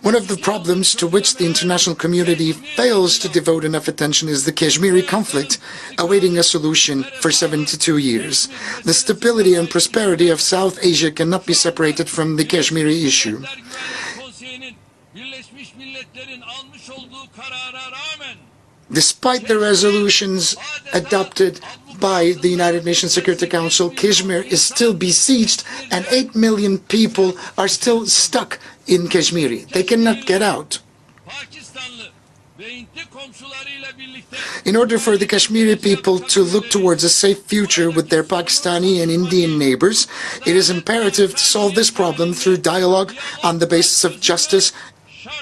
One of the problems to which the international community fails to devote enough attention is the Kashmiri conflict, awaiting a solution for 72 years. The stability and prosperity of South Asia cannot be separated from the Kashmiri issue. Despite the resolutions adopted by the United Nations Security Council, Kashmir is still besieged and 8 million people are still stuck in Kashmiri. They cannot get out. In order for the Kashmiri people to look towards a safe future with their Pakistani and Indian neighbors, it is imperative to solve this problem through dialogue on the basis of justice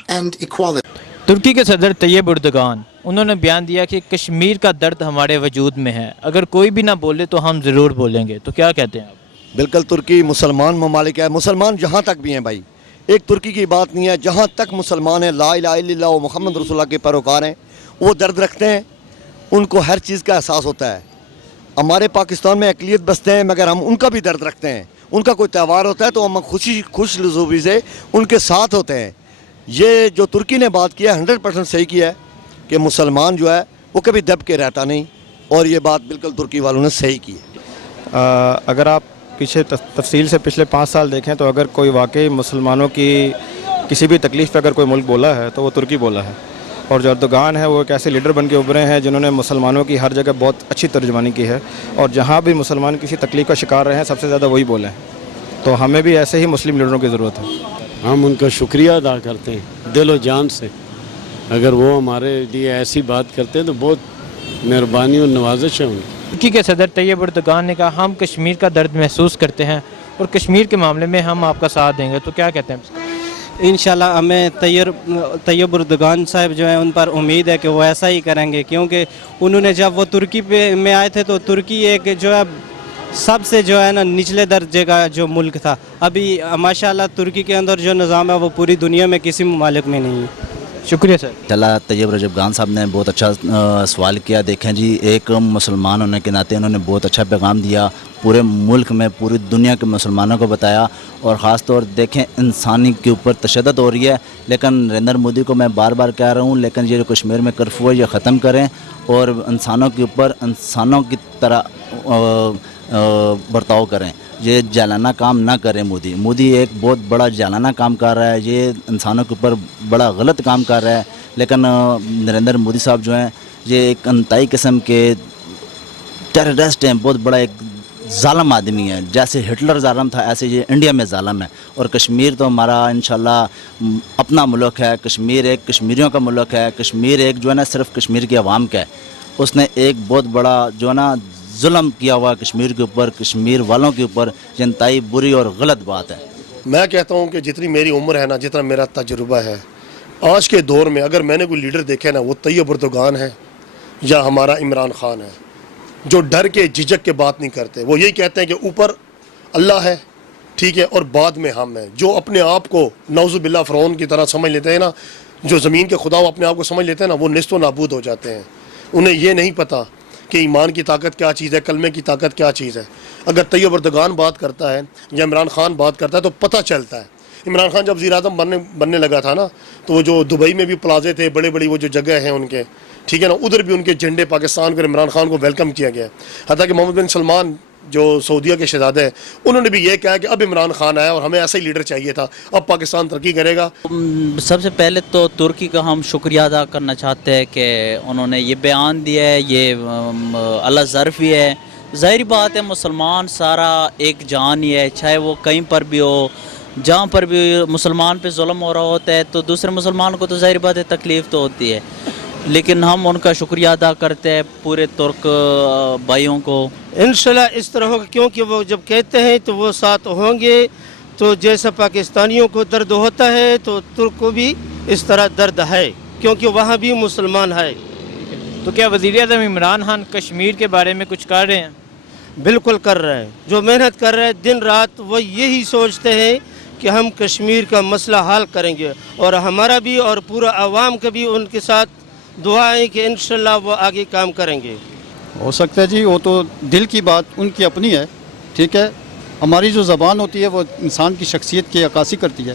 and equality. ترکی کے صدر Tayyip Erdogan انہوں نے بیان دیا کہ کشمیر کا درد ہمارے وجود میں ہے، اگر کوئی بھی نہ بولے تو ہم ضرور بولیں گے، تو کیا کہتے ہیں آپ؟ بالکل، ترکی مسلمان ممالک ہے، مسلمان جہاں تک بھی ہیں بھائی، ایک ترکی کی بات نہیں ہے، جہاں تک مسلمان ہیں، لا الہ الا اللہ و محمد رسول اللہ کے پیروکار ہیں، وہ درد رکھتے ہیں، ان کو ہر چیز کا احساس ہوتا ہے۔ ہمارے پاکستان میں اقلیت بستے ہیں مگر ہم ان کا بھی درد رکھتے ہیں، ان کا کوئی تہوار ہوتا ہے تو ہم خوش لذوبی سے ان کے ساتھ ہوتے ہیں۔ یہ جو ترکی نے بات کیا ہے 100% صحیح کیا ہے کہ مسلمان جو ہے وہ کبھی دب کے رہتا نہیں، اور یہ بات بالکل ترکی والوں نے صحیح کی ہے۔ اگر آپ پیچھے تفصیل سے پچھلے 5 سال دیکھیں تو اگر کوئی واقعی مسلمانوں کی کسی بھی تکلیف پہ اگر کوئی ملک بولا ہے تو وہ ترکی بولا ہے، اور جو اردوغان ہے وہ ایک ایسے لیڈر بن کے ابھرے ہیں جنہوں نے مسلمانوں کی ہر جگہ بہت اچھی ترجمانی کی ہے، اور جہاں بھی مسلمان کسی تکلیف کا شکار رہے ہیں سب سے زیادہ وہی بولے ہیں، تو ہمیں بھی ایسے ہی مسلم لیڈروں کی ضرورت ہے۔ ہم ان کا شکریہ ادا کرتے ہیں دل و جان سے، اگر وہ ہمارے لیے ایسی بات کرتے ہیں تو بہت مہربانی اور نوازش ہے ان کی۔ ترکی کے صدر طیب اردگان نے کہا ہم کشمیر کا درد محسوس کرتے ہیں اور کشمیر کے معاملے میں ہم آپ کا ساتھ دیں گے، تو کیا کہتے ہیں؟ انشاءاللہ ہمیں طیب اردگان صاحب جو ہیں ان پر امید ہے کہ وہ ایسا ہی کریں گے، کیونکہ انہوں نے جب وہ ترکی میں آئے تھے تو ترکی ایک جو ہے سب سے جو ہے نا نچلے درجے کا جو ملک تھا، ابھی ماشاءاللہ ترکی کے اندر جو نظام ہے وہ پوری دنیا میں کسی ممالک میں نہیں ہے۔ شکریہ سر۔ چلا طیب رجب خان صاحب نے بہت اچھا سوال کیا۔ دیکھیں جی، ایک مسلمان ہونے کے ناطے انہوں نے بہت اچھا پیغام دیا، پورے ملک میں پوری دنیا کے مسلمانوں کو بتایا، اور خاص طور دیکھیں انسانی کے اوپر تشدد ہو رہی ہے، لیکن نریندر مودی کو میں بار بار کہہ رہا ہوں لیکن یہ جو کشمیر میں کرفیو ہے یہ ختم کریں، اور انسانوں کے اوپر انسانوں کی طرح برتاؤ کریں، یہ جالانہ کام نہ کریں۔ مودی ایک بہت بڑا جالانہ کام کر رہا ہے، یہ انسانوں کے اوپر بڑا غلط کام کر رہا ہے، لیکن نریندر مودی صاحب جو ہیں یہ ایک انتہائی قسم کے ٹیررسٹ ہیں، بہت بڑا ایک ظالم آدمی ہے، جیسے ہٹلر ظالم تھا ایسے یہ انڈیا میں ظالم ہے۔ اور کشمیر تو ہمارا انشاءاللہ اپنا ملک ہے، کشمیر ایک کشمیریوں کا ملک ہے، کشمیر ایک جو ہے نا صرف کشمیر کے عوام کا ہے۔ اس نے ایک بہت بڑا جو ہے نا ظلم کیا ہوا کشمیر کے اوپر، کشمیر والوں کے اوپر، یہ انتہائی بری اور غلط بات ہے۔ میں کہتا ہوں کہ جتنی میری عمر ہے نا، جتنا میرا تجربہ ہے، آج کے دور میں اگر میں نے کوئی لیڈر دیکھے نا، وہ طیب اردگان ہے یا ہمارا عمران خان ہے، جو ڈر کے جھجک کے بات نہیں کرتے۔ وہ یہی کہتے ہیں کہ اوپر اللہ ہے، ٹھیک ہے، اور بعد میں ہم ہیں۔ جو اپنے آپ کو نعوذ باللہ فرعون کی طرح سمجھ لیتے ہیں نا، جو زمین کے خدا اپنے آپ کو سمجھ لیتے ہیں نا، وہ نیست و نابود ہو جاتے ہیں۔ انہیں یہ نہیں پتہ کہ ایمان کی طاقت کیا چیز ہے، کلمے کی طاقت کیا چیز ہے۔ اگر طیب اردگان بات کرتا ہے یا عمران خان بات کرتا ہے تو پتہ چلتا ہے۔ عمران خان جب وزیر اعظم بننے لگا تھا نا، تو وہ جو دبئی میں بھی پلازے تھے، بڑے بڑی وہ جو جگہ ہیں ان کے، ٹھیک ہے نا، ادھر بھی ان کے جھنڈے پاکستان کو، عمران خان کو ویلکم کیا گیا۔ حتیٰ کہ محمد بن سلمان جو سعودیہ کے شہزادے ہیں، انہوں نے بھی یہ کہا کہ اب عمران خان آیا اور ہمیں ایسا ہی لیڈر چاہیے تھا، اب پاکستان ترقی کرے گا۔ سب سے پہلے تو ترکی کا ہم شکریہ ادا کرنا چاہتے ہیں کہ انہوں نے یہ بیان دیا ہے، یہ اللہ ظرفی ہے۔ ظاہری بات ہے مسلمان سارا ایک جان ہی ہے، چاہے وہ کہیں پر بھی ہو، جہاں پر بھی مسلمان پہ ظلم ہو رہا ہوتا ہے تو دوسرے مسلمان کو تو ظاہری بات ہے تکلیف تو ہوتی ہے، لیکن ہم ان کا شکریہ ادا کرتے ہیں پورے ترک بھائیوں کو۔ انشاءاللہ اس طرح ہوگا، کیونکہ وہ جب کہتے ہیں تو وہ ساتھ ہوں گے، تو جیسا پاکستانیوں کو درد ہوتا ہے تو ترک کو بھی اس طرح درد ہے، کیونکہ وہاں بھی مسلمان ہے۔ تو کیا وزیر اعظم عمران خان کشمیر کے بارے میں کچھ کر رہے ہیں؟ بالکل کر رہے ہیں، جو محنت کر رہے ہیں دن رات، وہ یہی سوچتے ہیں کہ ہم کشمیر کا مسئلہ حل کریں گے، اور ہمارا بھی اور پورا عوام کا بھی ان کے ساتھ دعائیں کہ انشاءاللہ وہ آگے کام کریں گے۔ ہو سکتا ہے جی، وہ تو دل کی بات ان کی اپنی ہے، ٹھیک ہے۔ ہماری جو زبان ہوتی ہے وہ انسان کی شخصیت کی عکاسی کرتی ہے،